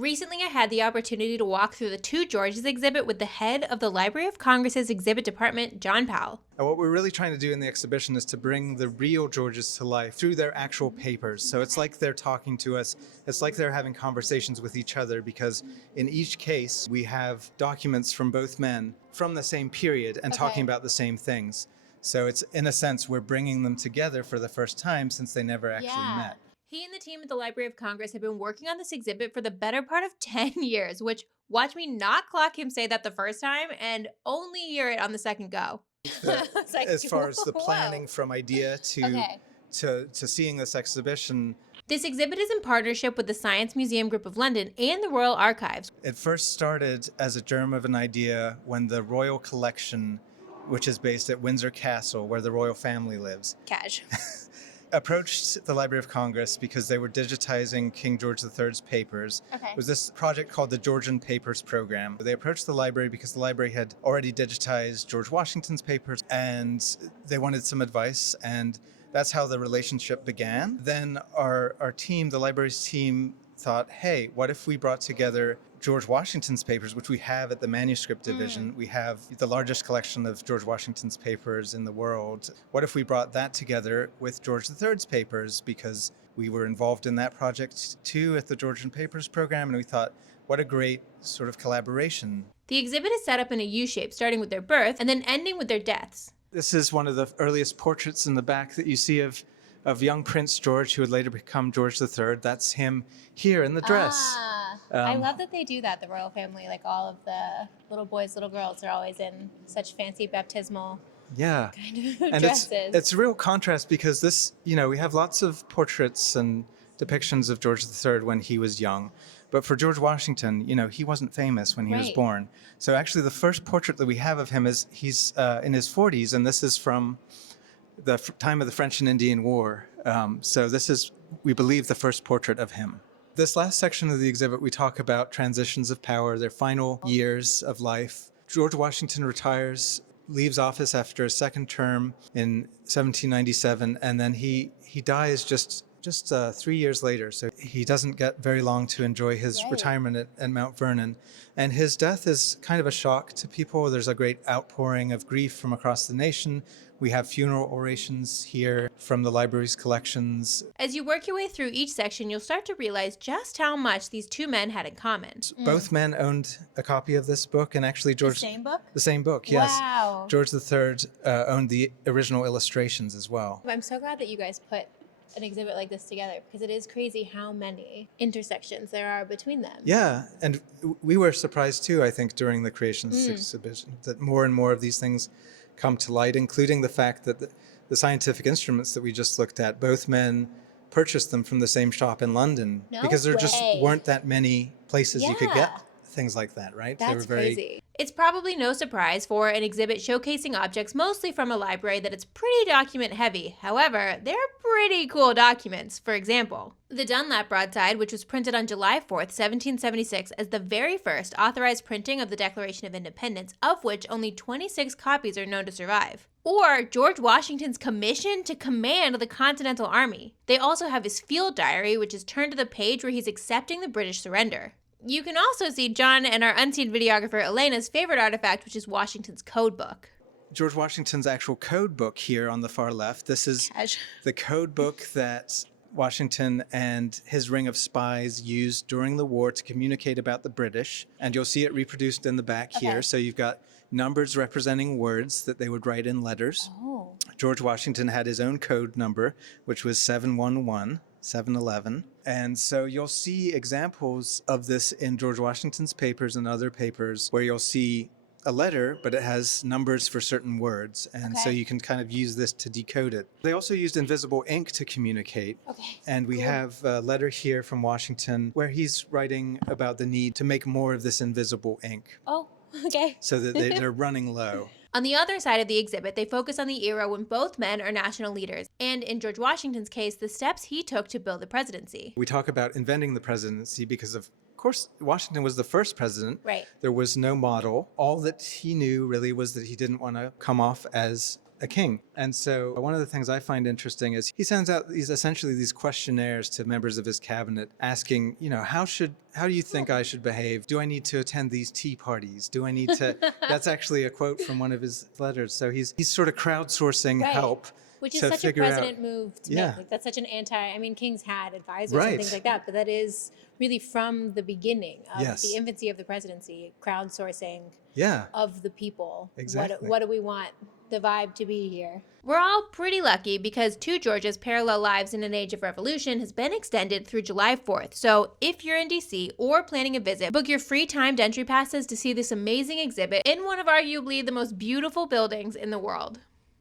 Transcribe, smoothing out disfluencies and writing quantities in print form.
Recently, I had the opportunity to walk through the Two Georges exhibit with the head of the Library of Congress's Exhibit Department, John Powell. And what we're really trying to do in the exhibition is to bring the real Georges to life through their actual papers. So it's like they're talking to us. It's like they're having conversations with each other, because in each case, we have documents from both men from the same period and talking about the same things. So it's, in a sense, we're bringing them together for the first time since they never actually met. He and the team at the Library of Congress have been working on this exhibit for the better part of 10 years, which, watch me not clock him say that the first time and only hear it on the second go. Like, as far as the planning from idea to seeing this exhibition. This exhibit is in partnership with the Science Museum Group of London and the Royal Archives. It first started as a germ of an idea when the Royal Collection, which is based at Windsor Castle, where the royal family lives, approached the Library of Congress because they were digitizing King George III's papers. It was this project called the Georgian Papers Program. They approached the library because the library had already digitized George Washington's papers, and they wanted some advice, and that's how the relationship began. Then our team, the library's team, thought, hey, what if we brought together George Washington's papers, which we have at the manuscript division. We have the largest collection of George Washington's papers in the world. What if we brought that together with George III's papers, because we were involved in that project too at the Georgian Papers Program, and we thought, what a great sort of collaboration. The exhibit is set up in a U shape, starting with their birth and then ending with their deaths. This is one of the earliest portraits in the back that you see of young Prince George, who would later become George III. That's him here in the dress. I love that they do that, the royal family. Like, all of the little boys, little girls are always in such fancy baptismal kind of dresses. It's a real contrast, because this, we have lots of portraits and depictions of George III when he was young. But for George Washington, he wasn't famous when he was born. So actually the first portrait that we have of him is he's in his 40s, and this is from the time of the French and Indian War. So this is, we believe, the first portrait of him. This last section of the exhibit, we talk about transitions of power, their final years of life. George Washington retires, leaves office after a second term in 1797, and then he dies just 3 years later. So he doesn't get very long to enjoy his retirement at Mount Vernon. And his death is kind of a shock to people. There's a great outpouring of grief from across the nation. We have funeral orations here from the library's collections. As you work your way through each section, you'll start to realize just how much these two men had in common. Both men owned a copy of this book, and actually George... The same book? The same book, yes. Wow. George III owned the original illustrations as well. I'm so glad that you guys put an exhibit like this together, because it is crazy how many intersections there are between them. Yeah, and we were surprised too, I think, during the creation of this exhibition, that more and more of these things come to light, including the fact that the scientific instruments that we just looked at, both men purchased them from the same shop in London, because there just weren't that many places you could get things like that, right? That's crazy. It's probably no surprise for an exhibit showcasing objects mostly from a library that it's pretty document heavy. However, they're pretty cool documents. For example, the Dunlap broadside, which was printed on July 4th, 1776 as the very first authorized printing of the Declaration of Independence, of which only 26 copies are known to survive. Or George Washington's commission to command the Continental Army. They also have his field diary, which is turned to the page where he's accepting the British surrender. You can also see John and our unseen videographer Elena's favorite artifact, which is Washington's code book. George Washington's actual code book here on the far left. This is the code book that Washington and his ring of spies used during the war to communicate about the British. And you'll see it reproduced in the back here. So you've got numbers representing words that they would write in letters. George Washington had his own code number, which was 711. 711. And so you'll see examples of this in George Washington's papers and other papers, where you'll see a letter, but it has numbers for certain words. And so you can kind of use this to decode it. They also used invisible ink to communicate. And we have a letter here from Washington where he's writing about the need to make more of this invisible ink. So that they're running low. On the other side of the exhibit, they focus on the era when both men are national leaders, and in George Washington's case, the steps he took to build the presidency. We talk about inventing the presidency because, of course, Washington was the first president. There was no model. All that he knew really was that he didn't want to come off as a king. And so one of the things I find interesting is he sends out these questionnaires to members of his cabinet asking, how do you think I should behave? Do I need to attend these tea parties? Do I need to, that's actually a quote from one of his letters. So he's sort of crowdsourcing help. Which is such a president move to make. Like, that's such an kings had advisors and things like that, but that is really from the beginning of the infancy of the presidency, crowdsourcing of the people. Exactly. What do we want the vibe to be here? We're all pretty lucky because Two Georges Parallel Lives in an Age of Revolution has been extended through July 4th. So if you're in DC or planning a visit, book your free timed entry passes to see this amazing exhibit in one of arguably the most beautiful buildings in the world.